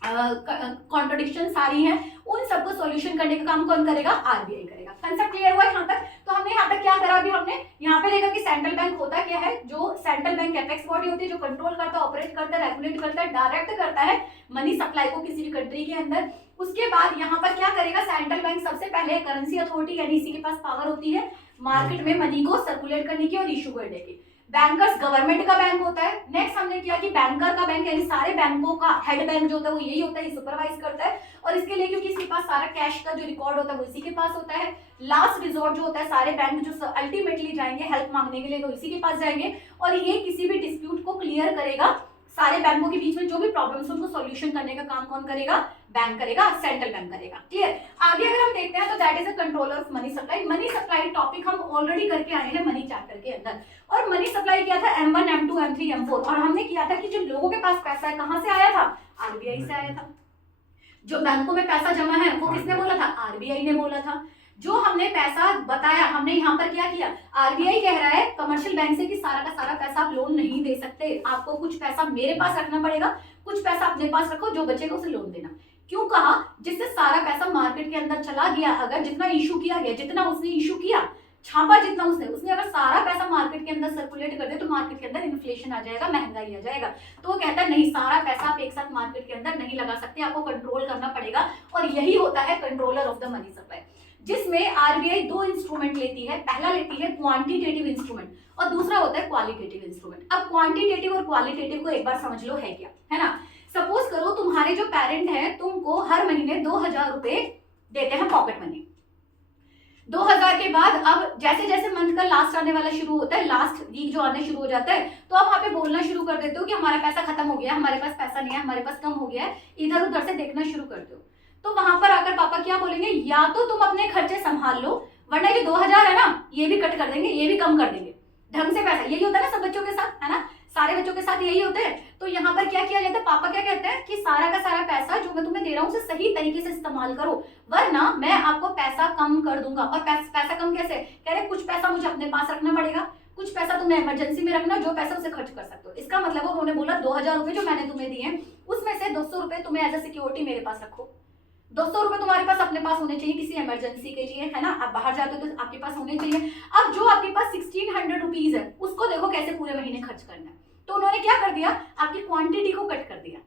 कॉन्ट्रडिक्शन सारी है, उन सबको सॉल्यूशन करने का काम कौन करेगा? आरबीआई करेगा। कंसेप्ट क्लियर हुआ यहाँ तक? तो हमने यहाँ तक क्या करा? अभी हमने यहाँ पे जाएगा कि सेंट्रल बैंक होता क्या है। जो सेंट्रल बैंक एपेक्स बॉडी होती है, जो कंट्रोल करता है, ऑपरेट करता है, रेगुलेट करता है, डायरेक्ट करता है मनी सप्लाई को किसी भी कंट्री के अंदर। उसके बाद यहाँ पर क्या करेगा सेंट्रल बैंक, सबसे पहले करेंसी अथॉरिटी यानी इसी के पास पावर होती है मार्केट में मनी को सर्कुलेट करने की और इशू करने की। बैंकर्स गवर्नमेंट का बैंक होता है। नेक्स्ट हमने किया कि बैंकर का बैंक यानी सारे बैंकों का हेड बैंक जो होता है वो यही होता है, ये सुपरवाइज करता है और इसके लिए क्योंकि इसके पास सारा कैश का जो रिकॉर्ड होता है वो इसी के पास होता है। लास्ट रिजॉर्ट जो होता है, सारे बैंक जो अल्टीमेटली जाएंगे हेल्प मांगने के लिए तो इसी के पास जाएंगे और ये किसी भी डिस्प्यूट को क्लियर करेगा। सारे बैंकों के बीच में जो भी प्रॉब्लम्स उनको सॉल्यूशन करने का काम कौन करेगा, बैंक करेगा, सेंट्रल बैंक करेगा। क्लियर। आगे अगर हम देखते हैं तो that is a controller of money supply. Money supply topic हम ऑलरेडी करके आए हैं मनी चैप्टर के अंदर और मनी सप्लाई किया था M1 M2 M3 M4 और हमने किया था कि जो लोगों के पास पैसा है कहां से आया था, RBI से आया था। जो बैंकों में पैसा जमा है वो किसने बोला था, RBI ने बोला था। जो हमने पैसा बताया, हमने यहाँ पर क्या किया, RBI कह रहा है कमर्शियल बैंक से कि सारा का सारा पैसा आप लोन नहीं दे सकते, आपको कुछ पैसा मेरे पास रखना पड़ेगा, कुछ पैसा अपने पास रखो, जो बचेगा उसे लोन देना। क्यों कहा, जिससे सारा पैसा मार्केट के अंदर चला गया, अगर जितना इशू किया गया, जितना उसने इशू किया, छापा जितना उसने अगर सारा पैसा मार्केट के अंदर सर्कुलेट कर दे तो मार्केट के अंदर इन्फ्लेशन आ जाएगा, महंगाई आ जाएगा। तो वो कहता है नहीं, सारा पैसा आप एक साथ मार्केट के अंदर नहीं लगा सकते, आपको कंट्रोल करना पड़ेगा और यही होता है controller of the money supply, जिसमें RBI दो इंस्ट्रूमेंट लेती है। पहला लेती है क्वांटिटेटिव इंस्ट्रूमेंट और दूसरा होता है क्वालिटेटिव इंस्ट्रूमेंट। अब क्वांटिटेटिव और क्वालिटेटिव को एक बार समझ लो है क्या, है ना। सपोज करो तुम्हारे जो पेरेंट है तुमको हर महीने 2000 रुपए देते हैं पॉकेट मनी। 2000 के बाद अब जैसे जैसे मंथ का लास्ट आने वाला शुरू होता है, लास्ट वीक जो आने शुरू हो जाता है, तो आप वहां पे बोलना शुरू कर देते हो कि हमारा पैसा खत्म हो गया, हमारे पास पैसा नहीं है, हमारे पास कम हो गया है, इधर उधर से देखना शुरू करते हो। तो वहां पर आकर पापा क्या बोलेंगे, या तो तुम अपने खर्चे संभाल लो, वरना ये 2000 है ना ये भी कट कर देंगे, ये भी कम कर देंगे, ढंग से पैसा। यही होता है ना सब बच्चों के साथ, है ना, सारे बच्चों के साथ यही होता है। तो यहाँ पर क्या किया जाता है, पापा क्या कहते हैं कि सारा का सारा पैसा जो मैं तुम्हें दे रहा हूँ उसे सही तरीके से इस्तेमाल करो, वरना मैं आपको पैसा कम कर दूंगा। और पैसा कम कैसे, कह रहे कुछ पैसा मुझे अपने पास रखना पड़ेगा, कुछ पैसा तुम्हें इमरजेंसी में रखना, जो पैसा उसे खर्च कर सकते हो। इसका मतलब उन्होंने बोला 2000 रुपए जो मैंने तुम्हें दिए उसमें से 200 रुपए तुम्हें एज अ सिक्योरिटी मेरे पास रखो, 200 रुपए तुम्हारे पास अपने पास होने चाहिए किसी इमरजेंसी के लिए, है ना, आप बाहर जाते हो तो आपके पास होने चाहिए। अब जो आपके पास 1600 रुपीज है उसको देखो कैसे पूरे महीने खर्च करना है। तो उन्होंने क्या कर दिया, आपकी क्वांटिटी को कट कर दिया।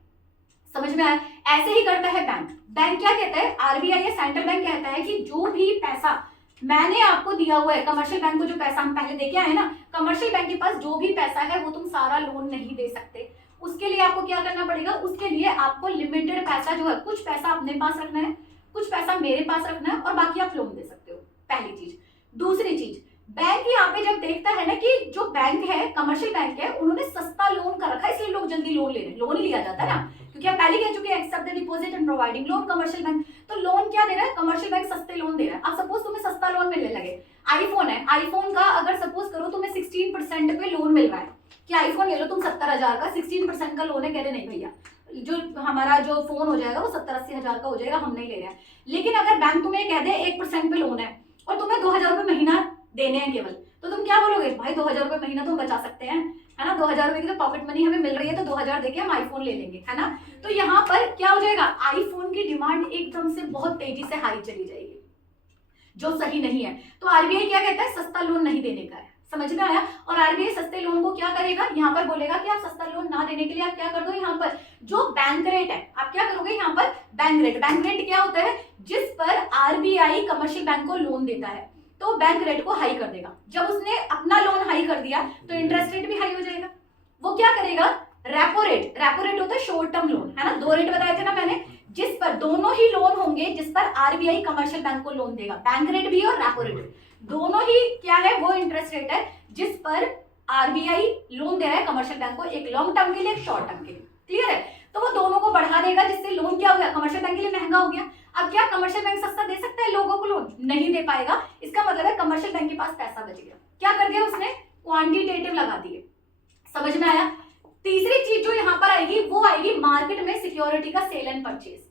समझ में आया। ऐसे ही करता है बैंक। बैंक क्या कहता है, RBI या सेंट्रल बैंक कहता है कि जो भी पैसा मैंने आपको दिया हुआ है, कमर्शियल बैंक को जो पैसा हम पहले देके आए ना, कमर्शियल बैंक के पास जो भी पैसा है वो तुम सारा लोन नहीं दे सकते, उसके लिए आपको क्या करना पड़ेगा, उसके लिए आपको लिमिटेड पैसा जो है, कुछ पैसा अपने पास रखना है, कुछ पैसा मेरे पास रखना है और बाकी आप लोन दे सकते हो। पहली चीज। दूसरी चीज, बैंक यहाँ पे जब देखता है ना कि जो बैंक है कमर्शियल बैंक है उन्होंने सस्ता लोन कर रखा है इसलिए लोग जल्दी लोन ले रहे हैं, लोन ही लिया जाता है ना, क्योंकि आप पहले कह चुके हैं except the deposit and providing loan commercial bank. तो लोन क्या दे रहा है, कमर्शियल बैंक सस्ते लोन दे रहा है। अब सपोज तुम्हें सस्ता लोन मिलने लगे, आईफोन है, आईफोन का अगर सपोज करो तुम्हें 16% पे लोन मिल रहा है कि आईफोन ले लो तुम 70,000 का, 16% का लोन है, कह रहे नहीं भैया जो हमारा जो फोन हो जाएगा वो 70-80 हजार का हो जाएगा, हम नहीं ले रहे हैं। लेकिन अगर बैंक तुम्हें कह दे 1% पे लोन है और तुम्हें 2000 रुपए महीना देने हैं केवल, तो तुम क्या बोलोगे, भाई 2000 रुपए महीना तुम बचा सकते हैं, है ना, 2000 रुपए की तो पॉकेट मनी हमें मिल रही है, तो 2000 देके हम आईफोन ले लेंगे, है ना। तो यहाँ पर क्या हो जाएगा, आईफोन की डिमांड एकदम से बहुत तेजी से हाई चली जाएगी, जो सही नहीं है। तो RBI क्या कहता है, सस्ता लोन नहीं देने का है। समझ में आया। और RBI सस्ते लोन को क्या करेगा, यहाँ पर बोलेगा कि आप सस्ता लोन ना देने के लिए आप क्या कर दो, यहाँ पर जो बैंक रेट है आप क्या करोगे, यहाँ पर बैंक रेट। बैंक रेट क्या होता है, जिस पर RBI कमर्शियल बैंक को लोन देता है तो बैंक रेट को हाई कर देगा। जब उसने अपना लोन हाई कर दिया तो इंटरेस्ट रेट भी हाई हो जाएगा। वो क्या करेगा, रेपो रेट, रेपो रेट होता है शॉर्ट टर्म लोन, है ना, दो रेट बताए थे ना मैंने, जिस पर दोनों ही लोन होंगे जिस पर RBI कमर्शियल बैंक को लोन देगा, बैंक रेट भी और रेपो रेट दोनों ही क्या है, वो इंटरेस्ट रेट है जिस पर RBI लोन दे रहा है कमर्शियल बैंक को, एक लॉन्ग टर्म के लिए, एक शॉर्ट टर्म के लिए। क्लियर है। तो वो दोनों को बढ़ा देगा जिससे लोन क्या हो गया, कमर्शियल बैंक के लिए महंगा हो गया। अब क्या कमर्शियल बैंक सस्ता दे सकता है लोगों को लोन, नहीं दे पाएगा। इसका मतलब है कमर्शियल बैंक के पास पैसा बच गया। क्या कर दिया उसने, क्वांटिटेटिव लगा दिए। समझ में आया। तीसरी चीज जो यहाँ पर आएगी वो आएगी मार्केट में सिक्योरिटी का सेल एंड परचेज।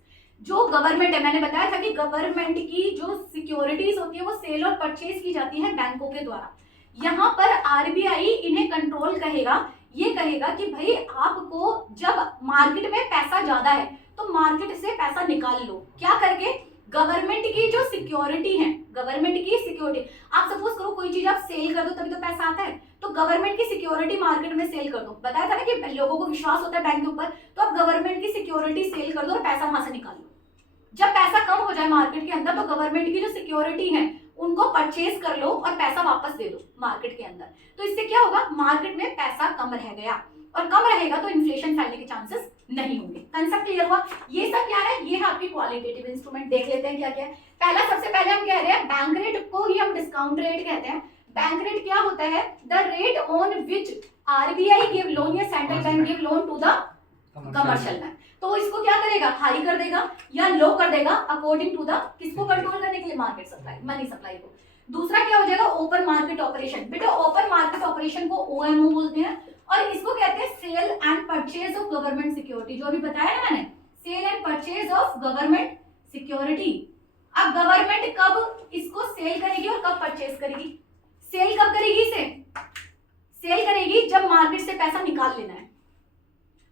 जो गवर्नमेंट है, मैंने बताया था कि गवर्नमेंट की जो सिक्योरिटीज होती है वो सेल और परचेज की जाती है बैंकों के द्वारा। यहाँ पर RBI इन्हें कंट्रोल कहेगा, ये कहेगा कि भाई आपको जब मार्केट में पैसा ज्यादा है तो मार्केट से पैसा निकाल लो। क्या करके, गवर्नमेंट की जो सिक्योरिटी है, गवर्नमेंट की सिक्योरिटी, आप सपोज करो कोई चीज आप सेल कर दो तभी तो पैसा आता है। तो गवर्नमेंट की सिक्योरिटी मार्केट में सेल कर दो, बताया था ना कि लोगों को विश्वास होता है बैंक के ऊपर, तो आप गवर्नमेंट की सिक्योरिटी सेल कर दो और पैसा वहां से निकाल लो। जब पैसा कम हो जाए मार्केट के अंदर तो गवर्नमेंट की जो सिक्योरिटी है उनको परचेज कर लो और पैसा वापस दे दो मार्केट के अंदर। तो इससे क्या होगा, मार्केट में पैसा कम रह गया, और कम रहेगा तो इन्फ्लेशन फैलने के चांसेस नहीं होंगे। कंसेप्ट क्लियर हुआ। ये सब क्या है, ये है आपकी क्वालिटेटिव इंस्ट्रूमेंट। देख लेते हैं क्या क्या है। पहला, सबसे पहले हम कह रहे हैं बैंक रेट को ही हम डिस्काउंट रेट कहते हैं। बैंक रेट क्या होता है, the rate on which RBI give loan या central bank give loan to the commercial bank. तो इसको क्या करेगा, हाई कर देगा या लो कर देगा अकॉर्डिंग टू द, किसको कंट्रोल करने के लिए, मार्केट सप्लाई, मनी सप्लाई को। दूसरा क्या हो जाएगा, ओपन मार्केट ऑपरेशन। बेटा ओपन मार्केट ऑपरेशन को ओएमओ बोलते हैं, और इसको कहते हैं sale and purchase of government security, जो अभी बताया ना मैंने, sale and purchase of government security. अब गवर्नमेंट कब इसको सेल करेगी और कब परचेज करेगी? सेल कब करेगी इसे? सेल करेगी जब मार्केट से पैसा निकाल लेना है,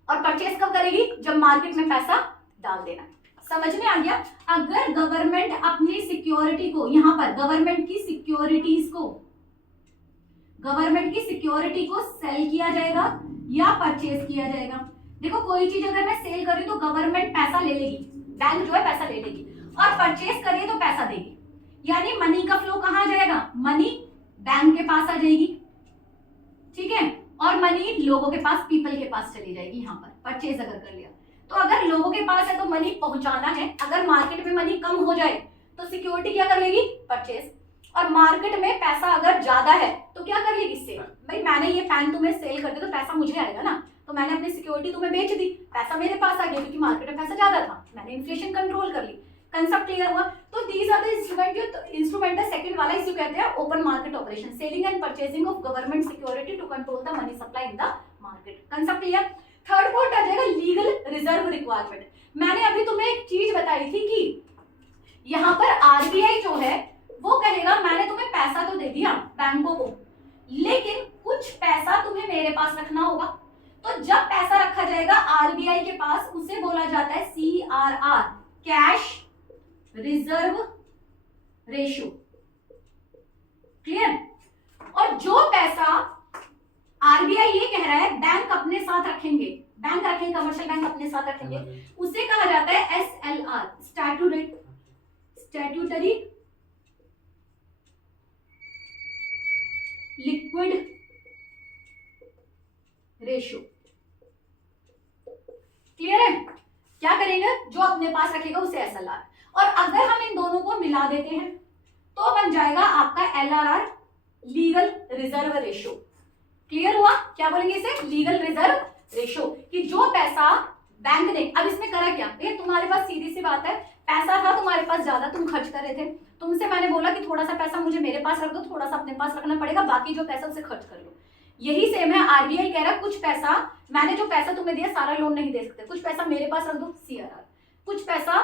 और परचेज कब करेगी? जब मार्केट में पैसा डाल देना है। समझ में आ गया? अगर गवर्नमेंट अपनी सिक्योरिटी को, यहां पर गवर्नमेंट की सिक्योरिटी को सेल किया जाएगा या परचेज किया जाएगा। देखो कोई चीज अगर मैं सेल कर रही हूं तो गवर्नमेंट पैसा ले लेगी, बैंक जो है पैसा ले लेगी, और परचेज करिए तो पैसा देगी। यानी मनी का फ्लो कहां जाएगा, मनी बैंक के पास आ जाएगी, ठीक है, और मनी लोगों के पास, पीपल के पास चली जाएगी। यहाँ पर परचेज अगर कर लिया तो अगर लोगों के पास है तो मनी पहुंचाना है। अगर मार्केट में मनी कम हो जाए तो सिक्योरिटी क्या कर लेगी, परचेज। और मार्केट में पैसा अगर ज्यादा है तो क्या कर लेगी, सेल। भाई मैंने ये पेन तुम्हें सेल कर दिया तो पैसा मुझे आएगा ना, तो मैंने अपनी सिक्योरिटी तुम्हें बेच दी, पैसा मेरे पास आ गया क्योंकि मार्केट में पैसा ज्यादा था, मैंने इन्फ्लेशन कंट्रोल कर ली। कंसेप्ट क्लियर हुआ? तो दीज आर द इंस्ट्रूमेंट। जो इंस्ट्रूमेंट है सेकंड वाला, इसे कहते हैं open market operation, selling and purchasing of government security to control the money supply in the market. Concept clear? Third point आ जाएगा लीगल रिजर्व रिक्वायरमेंट। मैंने अभी तुम्हें एक चीज बताई थी कि यहाँ पर आरबीआई जो है वो कहेगा मैंने तुम्हें पैसा तो दे दिया बैंकों को, लेकिन कुछ पैसा तुम्हें मेरे पास रखना होगा। तो जब पैसा रखा जाएगा आरबीआई के पास, उसे बोला जाता है CRR, cash reserve ratio. Clear? और जो पैसा आरबीआई ये कह रहा है बैंक अपने साथ रखेंगे, बैंक रखेंगे, कमर्शियल बैंक अपने साथ रखेंगे, उसे कहा जाता है SLR, statutory liquid ratio. Clear है? क्या करेंगे, जो अपने पास रखेगा उसे SLR, और अगर हम इन दोनों को मिला देते हैं तो बन जाएगा आपका LRR, legal reserve ratio. Clear हुआ? क्या बोलेंगे इसे, लीगल रिजर्व रेशियो, कि जो पैसा बैंक ने, अब इसमें करा क्या, ये तुम्हारे पास सीधी सी बात है, पैसा था तुम्हारे पास ज्यादा, तुम खर्च कर रहे थे, तुमसे मैंने बोला कि थोड़ा सा पैसा मुझे मेरे पास रख दो, थोड़ा सा अपने पास रखना पड़ेगा, बाकी जो पैसा उसे खर्च कर लो। यही सेम है, आरबीआई कह रहा है कुछ पैसा, मैंने जो पैसा तुम्हें दिया सारा लोन नहीं दे सकते, कुछ पैसा मेरे पास रख दो CRR, कुछ पैसा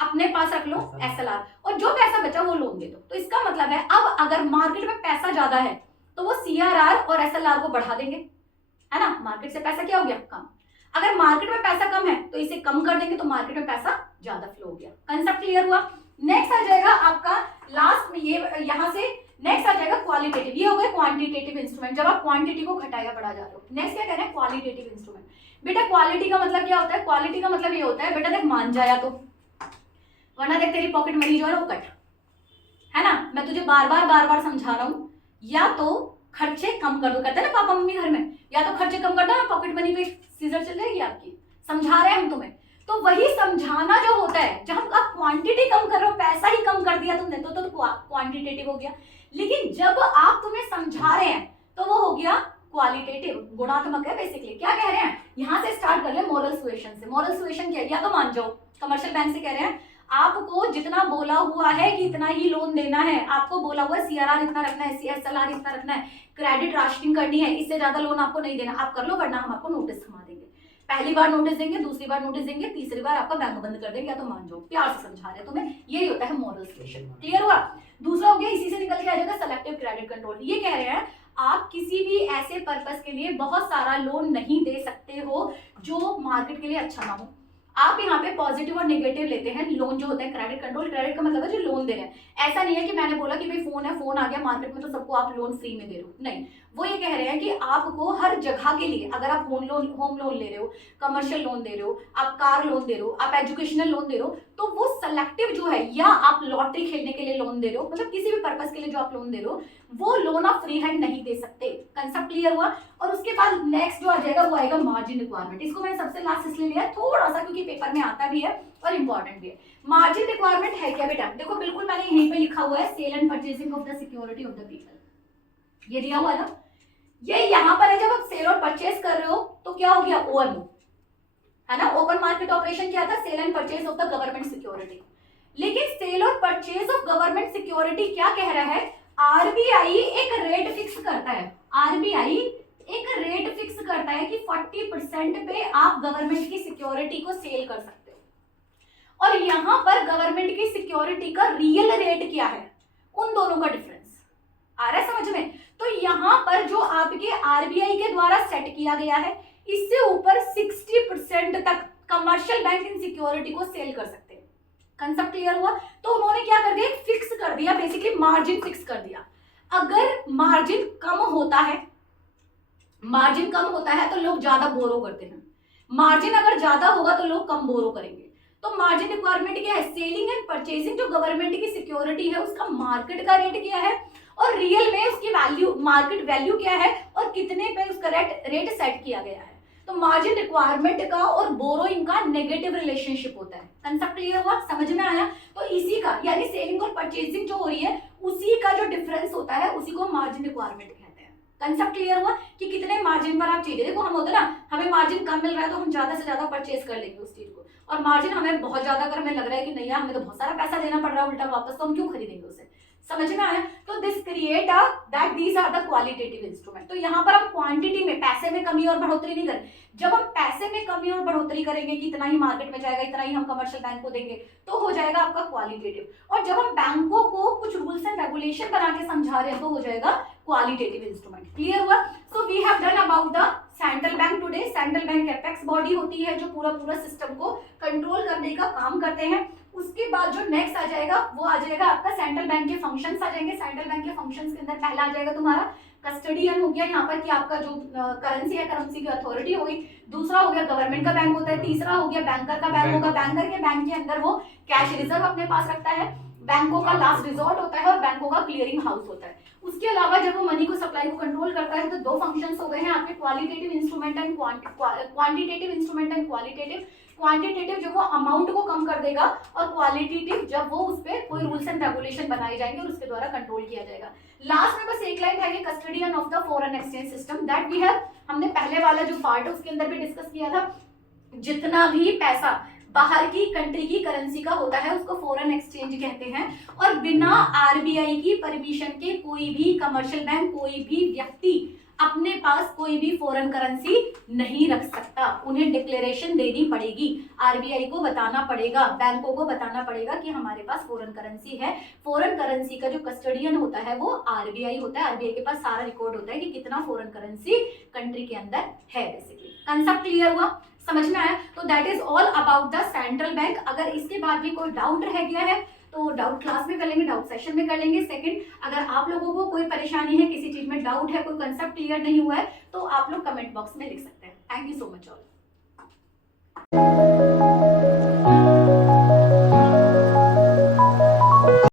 अपने पास रख लो SLR, और जो पैसा बचा वो लोन दे दो। तो इसका मतलब है अब अगर मार्केट में पैसा ज्यादा है तो वो CRR और SLR को बढ़ा देंगे, है ना, मार्केट से पैसा क्या हो गया, कम। अगर मार्केट में पैसा कम है तो इसे कम कर देंगे तो मार्केट में पैसा ज्यादा फ्लो हो गया। कंसेप्ट क्लियर हुआ? नेक्स्ट आ जाएगा आपका लास्ट में, ये यहां से नेक्स्ट आ जाएगा क्वालिटेटिव। ये हो गए क्वांटिटेटिव इंस्ट्रूमेंट, जब आप क्वांटिटी को घटाया बढ़ा जा रहे हो। नेक्स्ट क्या कह रहे हैं, क्वालिटेटिव इंस्ट्रूमेंट। बेटा क्वालिटी का मतलब क्या होता है, क्वालिटी का मतलब ये होता है, बेटा देख मान जाया तो, वरना देख तेरी पॉकेट मनी जो है वो कट, है ना, मैं तुझे बार बार समझा रहा हूं, या तो खर्चे कम कर दो, कहते हैं ना पापा मम्मी घर में, या तो खर्चे कम कर दो, पॉकेट मनी पे सीजर चल जाएगी आपकी। समझा रहे हैं हम तुम्हें, तो वही समझाना जो होता है, जब आप क्वांटिटी कम कर रहे हो, पैसा ही कम कर दिया तुमने तो क्वांटिटेटिव हो गया, लेकिन जब आप तुम्हें समझा रहे हैं तो वो हो गया क्वालिटेटिव, गुणात्मक है बेसिकली। क्या कह रहे हैं, यहां से स्टार्ट कर ले मोरल सुएशन से। मोरल सुएशन क्या है, या तो मान जाओ कमर्शियल बैंक से कह रहे हैं आपको जितना बोला हुआ है कि इतना ही लोन देना है, आपको बोला हुआ है CRR इतना रखना है, SLR इतना रखना है, क्रेडिट राशनिंग करनी है, इससे ज्यादा लोन आपको नहीं देना, आप कर लो वरना हम आपको नोटिस थमा देंगे। पहली बार नोटिस देंगे, दूसरी बार नोटिस देंगे, तीसरी बार आपका बैंक बंद कर देंगे, या तो मान जाओ, प्यार से समझा रहे हैं तुम्हें, यही होता है मोरल सुएशन। क्लियर हुआ? दूसरा हो गया, इसी से निकल के आ जाएगा सेलेक्टिव क्रेडिट कंट्रोल। ये कह रहे हैं आप किसी भी ऐसे पर्पस के लिए बहुत सारा लोन नहीं दे सकते हो जो मार्केट के लिए अच्छा ना हो। आप यहाँ पे पॉजिटिव और नेगेटिव लेते हैं। लोन जो होता है क्रेडिट कंट्रोल, क्रेडिट का मतलब है जो लोन दे रहे हैं। ऐसा नहीं है कि मैंने बोला कि भाई फोन है, फोन आ गया मार्केट में तो सबको आप लोन फ्री में दे रहे हो, नहीं। वो ये कह रहे हैं कि आपको हर जगह के लिए, अगर आप होम लोन ले रहे हो, कमर्शियल लोन दे रहे हो, आप कार लोन दे रहे हो, आप एजुकेशनल लोन दे रहे हो, तो वो सेलेक्टिव जो है, या आप लॉटरी खेलने के लिए लोन दे रहे हो, मतलब किसी भी पर्पस के लिए जो आप लोन दे रहे हो, वो लोन आप फ्री हैंड नहीं दे सकते। कंसेप्ट क्लियर हुआ। और उसके बाद नेक्स्ट जो आ जाएगा वो आएगा मार्जिन रिक्वायरमेंट। इसको मैंने सबसे लास्ट इसलिए लिया थोड़ा सा क्योंकि पेपर में आता भी है और इंपॉर्टेंट भी है। मार्जिन रिक्वायरमेंट है क्या बेटा? देखो बिल्कुल मैंने यहीं पे लिखा हुआ है, sale and purchasing of the security of the people, ये दिया हुआ है ना। ये यहाँ पर है, जब आप सेल और परचेस कर रहे हो तो क्या हो गया? ओएमओ है ना, ओपन मार्केट ऑपरेशन क्या था? Sale and purchase of the government security. लेकिन सेल और परचेज ऑफ गवर्नमेंट सिक्योरिटी क्या कह रहा है? आरबीआई एक रेट फिक्स करता है, आरबीआई एक रेट फिक्स करता है कि 40% पे आप गवर्नमेंट की सिक्योरिटी को सेल कर सकते हो। और यहां पर गवर्नमेंट की सिक्योरिटी का रियल रेट क्या है, उन दोनों का डिफरेंस आ रहा है समझ में? तो यहां पर जो आपके आरबीआई के द्वारा सेट किया गया है, इससे ऊपर 60% तक कमर्शियल बैंक इन सिक्योरिटी को सेल कर सकते हैं। कंसेप्ट क्लियर हुआ? तो उन्होंने क्या कर दिया? फिक्स कर दिया, बेसिकली मार्जिन फिक्स कर दिया। अगर मार्जिन कम होता है, मार्जिन कम होता है तो लोग ज्यादा बोरो करते हैं, मार्जिन अगर ज्यादा होगा तो लोग कम बोरो करेंगे। तो मार्जिन रिक्वायरमेंट क्या है? सेलिंग एंड परचेजिंग जो गवर्नमेंट की सिक्योरिटी है उसका मार्केट का रेट क्या है और रियल में उसकी वैल्यू, मार्केट वैल्यू क्या है और कितने पे उसका रेट सेट किया गया है। तो मार्जिन रिक्वायरमेंट का और बोरोइंग का नेगेटिव रिलेशनशिप होता है। कंसेप्ट क्लियर हुआ? समझ में आया? तो इसी का, यानी सेलिंग और परचेजिंग जो हो रही है उसी का जो डिफरेंस होता है उसी को मार्जिन रिक्वायरमेंट कहते हैं। कंसेप्ट क्लियर हुआ कि कितने मार्जिन पर आप चीजें, देखो हम होते ना, हमें मार्जिन कम मिल रहा है तो हम ज्यादा से ज्यादा परचेज कर लेंगे उस चीज को, और मार्जिन हमें बहुत ज्यादा, अगर हमें लग रहा है कि नहीं यार हमें तो बहुत सारा पैसा देना पड़ रहा है उल्टा वापस, तो हम क्यों खरीदेंगे उसे। समझ में आया? तो this create that these are the qualitative instrument. तो यहाँ पर हम क्वांटिटी में, पैसे में कमी और बढ़ोतरी नहीं करें। जब हम पैसे में कमी और बढ़ोतरी करेंगे कि इतना ही मार्केट में जाएगा, इतना ही हम कमर्शियल बैंक को देंगे, तो हो जाएगा आपका क्वालिटेटिव। और जब हम बैंकों को कुछ रूल्स एंड रेगुलेशन बना के समझा रहे हैं तो हो जाएगा क्वालिटेटिव इंस्ट्रूमेंट। क्लियर हुआ? So we have done about the central bank today. Central bank apex body होती है जो पूरा सिस्टम को कंट्रोल करने का काम करते हैं। उसके बाद जो नेक्स्ट आ जाएगा वो आ जाएगा आपका सेंट्रल बैंक के फंक्शंस आ जाएंगे। सेंट्रल बैंक के फंक्शंस के अंदर पहला आ जाएगा तुम्हारा कस्टडियन हो गया, यहाँ पर कि आपका जो करेंसी है, करेंसी की अथॉरिटी हो गई। दूसरा हो गया गवर्नमेंट का बैंक होता है। तीसरा हो गया बैंकर का बैंक होगा, बैंकर के बैंक के अंदर वो कैश रिजर्व अपने पास रखता है। बैंकों का लास्ट रिजॉर्ट होता है और बैंकों का क्लियरिंग हाउस होता है। उसके अलावा जब वो मनी को सप्लाई को कंट्रोल करता है तो दो फंक्शंस हो गए हैं आपके, qualitative instrument and quantitative instrument and qualitative. Quantitative जो वो अमाउंट को कम कर देगा और क्वालिटेटिव जब वो उस पर कोई रूल्स एंड रेगुलेशन बनाए जाएंगे और उसके द्वारा कंट्रोल किया जाएगा। लास्ट में बस एक लाइन है, custodian of the foreign exchange system that we have. हमने पहले वाला जो पार्ट है उसके अंदर भी डिस्कस किया था, जितना भी पैसा बाहर की कंट्री की करेंसी का होता है उसको फॉरेन एक्सचेंज कहते हैं। और बिना आरबीआई की परमिशन के कोई भी कमर्शियल बैंक, कोई भी व्यक्ति अपने पास कोई भी फॉरेन करेंसी नहीं रख सकता। उन्हें डिक्लेरेशन देनी पड़ेगी, आरबीआई को बताना पड़ेगा, बैंकों को बताना पड़ेगा कि हमारे पास फॉरेन करेंसी है। फॉरेन करेंसी का जो कस्टडियन होता है वो आरबीआई होता है। आरबीआई के पास सारा रिकॉर्ड होता है कि कितना फॉरेन करेंसी कंट्री के अंदर है। बेसिकली कंसेप्ट क्लियर हुआ? समझ में आया? तो that is all about the central bank. अगर इसके बाद भी कोई डाउट रह गया है तो डाउट क्लास में कर लेंगे, डाउट सेशन में कर लेंगे। सेकंड, अगर आप लोगों को कोई परेशानी है, किसी चीज में डाउट है, कोई कंसेप्ट क्लियर नहीं हुआ है, तो आप लोग कमेंट बॉक्स में लिख सकते हैं। Thank you so much all.